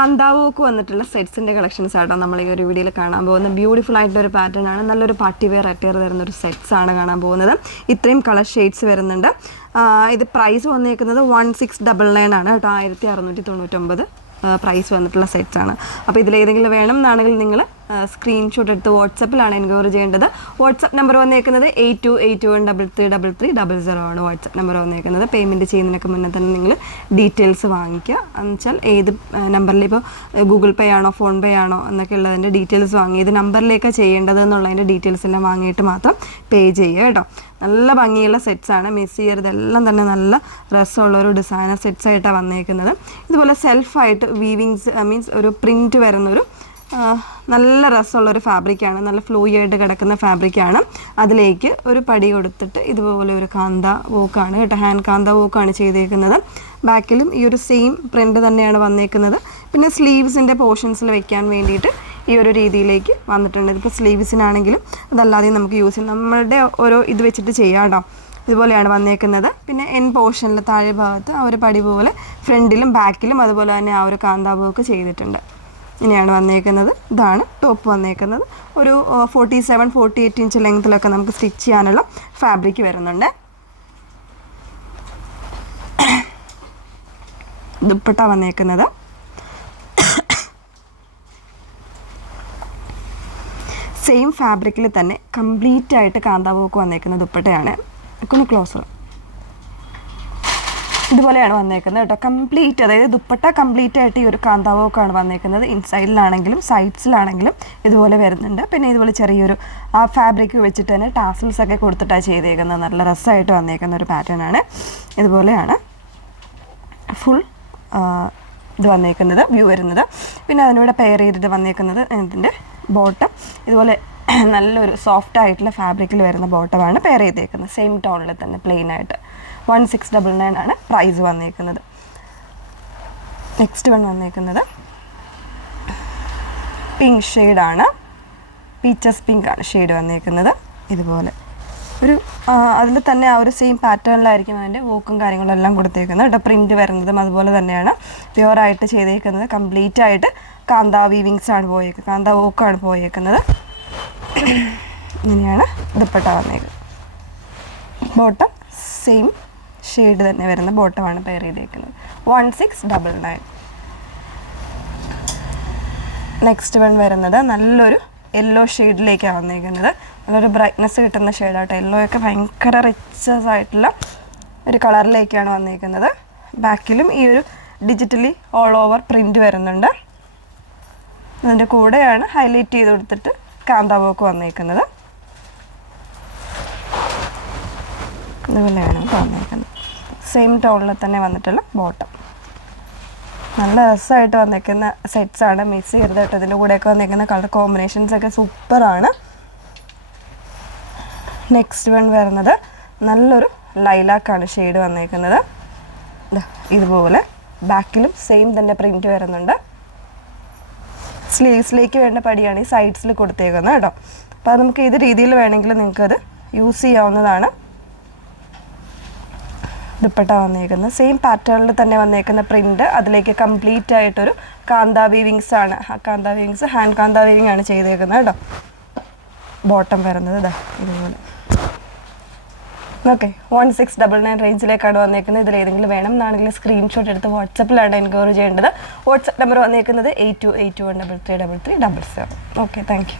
കാന്താവോക്ക് വന്നിട്ടുള്ള സെറ്റ്സിൻ്റെ കളക്ഷൻസ് ആട്ടോ നമ്മൾ ഈ ഒരു വീഡിയോയിൽ കാണാൻ പോകുന്നത്. ബ്യൂട്ടിഫുൾ ആയിട്ടൊരു പാറ്റേൺ ആണ്. നല്ലൊരു പാർട്ടി വെയർ അറ്റയർ തരുന്ന ഒരു സെറ്റ്സ് ആണ് കാണാൻ പോകുന്നത്. ഇത്രയും കളർ ഷെയ്ഡ്സ് വരുന്നുണ്ട്. ഇത് പ്രൈസ് വന്നേക്കുന്നത് 1699 ആണ് കേട്ടോ. 1699 പ്രൈസ് വന്നിട്ടുള്ള സെറ്റ്സ് ആണ്. അപ്പോൾ ഇതിലേതെങ്കിലും വേണം എന്നാണെങ്കിൽ നിങ്ങൾ സ്ക്രീൻഷോട്ട് എടുത്ത് വാട്സപ്പിലാണ് എൻക്വയറി ചെയ്യേണ്ടത്. വാട്സപ്പ് നമ്പർ വന്നേക്കുന്നത് 8281333300 ആണ് വാട്സപ്പ് നമ്പർ വന്നേക്കുന്നത്. പേയ്മെൻറ്റ് ചെയ്യുന്നതിനൊക്കെ മുന്നേ തന്നെ നിങ്ങൾ ഡീറ്റെയിൽസ് വാങ്ങിക്കുക. എന്നുവെച്ചാൽ ഏത് നമ്പറിൽ ഇപ്പോൾ ഗൂഗിൾ പേ ആണോ ഫോൺ പേ ആണോ എന്നൊക്കെ ഉള്ളതിൻ്റെ ഡീറ്റെയിൽസ് വാങ്ങി ഏത് നമ്പറിലേക്കാണ് ചെയ്യേണ്ടത് എന്നുള്ളതിൻ്റെ ഡീറ്റെയിൽസ് എല്ലാം വാങ്ങിയിട്ട് മാത്രം പേ ചെയ്യുക കേട്ടോ. നല്ല ഭംഗിയുള്ള സെറ്റ്സാണ്, മിസ് ചെയ്യരുത്. എല്ലാം തന്നെ നല്ല രസമുള്ളൊരു ഡിസൈനർ സെറ്റ്സ് ആയിട്ടാണ് വന്നേക്കുന്നത്. ഇതുപോലെ സെൽഫായിട്ട് വീവിങ്സ് മീൻസ് ഒരു പ്രിൻറ്റ് വരുന്നൊരു നല്ല രസമുള്ളൊരു ഫാബ്രിക്കാണ്. നല്ല ഫ്ലോയി ആയിട്ട് കിടക്കുന്ന ഫാബ്രിക്കാണ്. അതിലേക്ക് ഒരു പടി കൊടുത്തിട്ട് ഇതുപോലെ ഒരു കാന്ത വോക്കാണ് കേട്ടോ, ഹാൻഡ് കാന്ത വോക്കാണ് ചെയ്തേക്കുന്നത്. ബാക്കിലും ഈ ഒരു സെയിം പ്രിൻ്റ് തന്നെയാണ് വന്നേക്കുന്നത്. പിന്നെ സ്ലീവ്സിൻ്റെ പോർഷൻസിൽ വെക്കാൻ വേണ്ടിയിട്ട് ഈ ഒരു രീതിയിലേക്ക് വന്നിട്ടുണ്ട്. ഇതിപ്പോൾ സ്ലീവ്സിനാണെങ്കിലും അതല്ലാതെ നമുക്ക് യൂസ് ചെയ്യാം. നമ്മളുടെ ഓരോ ഇത് വെച്ചിട്ട് ചെയ്യാം കേട്ടോ. ഇതുപോലെയാണ് വന്നേക്കുന്നത്. പിന്നെ എൻ പോർഷനിൽ താഴെ ഭാഗത്ത് ആ ഒരു പടി പോലെ ഫ്രണ്ടിലും ബാക്കിലും അതുപോലെ തന്നെ ആ ഒരു കാന്ത വർക്ക് ചെയ്തിട്ടുണ്ട്. ഇങ്ങനെയാണ് വന്നേക്കുന്നത്. ഇതാണ് ടോപ്പ് വന്നേക്കുന്നത്. ഒരു 47-48 ഇഞ്ച് ലെങ്ത്തിലൊക്കെ നമുക്ക് സ്റ്റിച്ച് ചെയ്യാനുള്ള ഫാബ്രിക് വരുന്നുണ്ട്. ദുപ്പട്ട വന്നേക്കുന്നത് സെയിം ഫാബ്രിക്കിൽ തന്നെ കംപ്ലീറ്റ് ആയിട്ട് കാന്ത വർക്ക് വന്നേക്കുന്ന ദുപ്പട്ടയാണ്. ഒന്ന് ക്ലോസർ ഇതുപോലെയാണ് വന്നേക്കുന്നത് കേട്ടോ. കംപ്ലീറ്റ് അതായത് ദുപ്പട്ട കംപ്ലീറ്റ് ആയിട്ട് ഈ ഒരു കാന്ത വർക്കാണ് വന്നേക്കുന്നത്. ഇൻസൈഡിലാണെങ്കിലും സൈഡ്സിലാണെങ്കിലും ഇതുപോലെ വരുന്നുണ്ട്. പിന്നെ ഇതുപോലെ ചെറിയൊരു ആ ഫാബ്രിക് വെച്ചിട്ട് തന്നെ ടാസിൽസ് ഒക്കെ കൊടുത്തിട്ടാണ് ചെയ്തേക്കുന്നത്. നല്ല രസമായിട്ട് വന്നേക്കുന്ന ഒരു പാറ്റേൺ ആണ്. ഇതുപോലെയാണ് ഫുൾ ഇത് വന്നേക്കുന്നത്, വ്യൂ വരുന്നത്. പിന്നെ അതിനൂടെ പെയർ ചെയ്തിട്ട് വന്നേക്കുന്നത് ഇതിൻ്റെ ബോട്ടം ഇതുപോലെ നല്ലൊരു സോഫ്റ്റ് ആയിട്ടുള്ള ഫാബ്രിക്കിൽ വരുന്ന ബോട്ടമാണ് പെയർ ചെയ്തേക്കുന്നത്. സെയിം ടോണിൽ തന്നെ പ്ലെയിൻ ആയിട്ട് 1699 ആണ് പ്രൈസ് വന്നേക്കുന്നത്. നെക്സ്റ്റ് വൺ വന്നേക്കുന്നത് പിങ്ക് ഷെയ്ഡാണ്. പീച്ചസ് പിങ്ക് ആണ് ഷെയ്ഡ് വന്നേക്കുന്നത്. ഇതുപോലെ ഒരു അതിൽ തന്നെ ആ ഒരു സെയിം പാറ്റേണിലായിരിക്കും അതിൻ്റെ വോക്കും കാര്യങ്ങളും എല്ലാം കൊടുത്തേക്കുന്നത് കേട്ടോ. പ്രിൻറ്റ് വരുന്നതും അതുപോലെ തന്നെയാണ്. പ്യുവറായിട്ട് ചെയ്തേക്കുന്നത്. കംപ്ലീറ്റ് ആയിട്ട് കാന്ത വീവിങ്സ് ആണ് പോയേക്കുന്നത്, കാന്ത വോക്കാണ് പോയേക്കുന്നത്. ഇങ്ങനെയാണ് ദുപ്പട്ട വന്നേക്കുന്നത്. ബോട്ടം സെയിം ഷെയ്ഡ് തന്നെ വരുന്ന ബോട്ടമാണ് പെയർ ചെയ്തേക്കുന്നത്. 1699. നെക്സ്റ്റ് വൺ വരുന്നത് നല്ലൊരു യെല്ലോ ഷെയ്ഡിലേക്കാണ് വന്നേക്കുന്നത്. നല്ലൊരു ബ്രൈറ്റ്നെസ് കിട്ടുന്ന ഷെയ്ഡായിട്ട്. യെല്ലോ ഒക്കെ ഭയങ്കര റിച്ചസ് ആയിട്ടുള്ള ഒരു കളറിലേക്കാണ് വന്നേക്കുന്നത്. ബാക്കിലും ഈ ഒരു ഡിജിറ്റലി ഓൾ ഓവർ പ്രിൻറ്റ് വരുന്നുണ്ട്. അതിൻ്റെ കൂടെയാണ് ഹൈലൈറ്റ് ചെയ്ത് കൊടുത്തിട്ട് കാന്ത വർക്ക് വന്നേക്കുന്നത്. ഇതുപോലെയാണ് വന്നേക്കുന്നത്. സെയിം ടോണിൽ തന്നെ വന്നിട്ടുള്ള ബോട്ടം. നല്ല രസമായിട്ട് വന്നേക്കുന്ന സെറ്റ്സാണ്, മിക്സ് ചെയ്തത് കേട്ടോ. ഇതിൻ്റെ കൂടെയൊക്കെ വന്നേക്കുന്ന കളർ കോമ്പിനേഷൻസ് ഒക്കെ സൂപ്പറാണ്. നെക്സ്റ്റ് വൺ വരുന്നത് നല്ലൊരു ലൈലാക്കാണ് ഷെയ്ഡ് വന്നേക്കുന്നത്. ഇതുപോലെ ബാക്കിലും സെയിം തന്നെ പ്രിൻറ്റ് വരുന്നുണ്ട്. സ്ലീവ്സിലേക്ക് വേണ്ട പടിയാണ് ഈ സൈഡ്സിൽ കൊടുത്തേക്കുന്നത് കേട്ടോ. അപ്പോൾ അത് നമുക്ക് ഏത് രീതിയിൽ വേണമെങ്കിലും നിങ്ങൾക്കത് യൂസ് ചെയ്യാവുന്നതാണ്. ദുപ്പട്ട വന്നേക്കുന്നത് സെയിം പാറ്റേണിൽ തന്നെ വന്നേക്കുന്ന പ്രിൻറ്റ്. അതിലേക്ക് കംപ്ലീറ്റ് ആയിട്ടൊരു കാന്ത വീവിങ്സ് ആണ്. ആ കാന്ത വീവിങ്സ് ഹാൻഡ് കാന്ത വീവിങ് ആണ് ചെയ്തേക്കുന്നത് കേട്ടോ. ബോട്ടം വരുന്നത് ഇതാ ഇതുപോലെ. ഓക്കെ, 1699 റേഞ്ചിലേക്കാണ് വന്നേക്കുന്നത്. ഇതിലേതെങ്കിലും വേണം എന്നാണെങ്കിൽ സ്ക്രീൻഷോട്ട് എടുത്ത് വാട്സപ്പിലാണ് എൻക്വയറി ചെയ്യേണ്ടത്. വാട്സപ്പ് നമ്പർ വന്നേക്കുന്നത് 8281333300. Okay, thank you.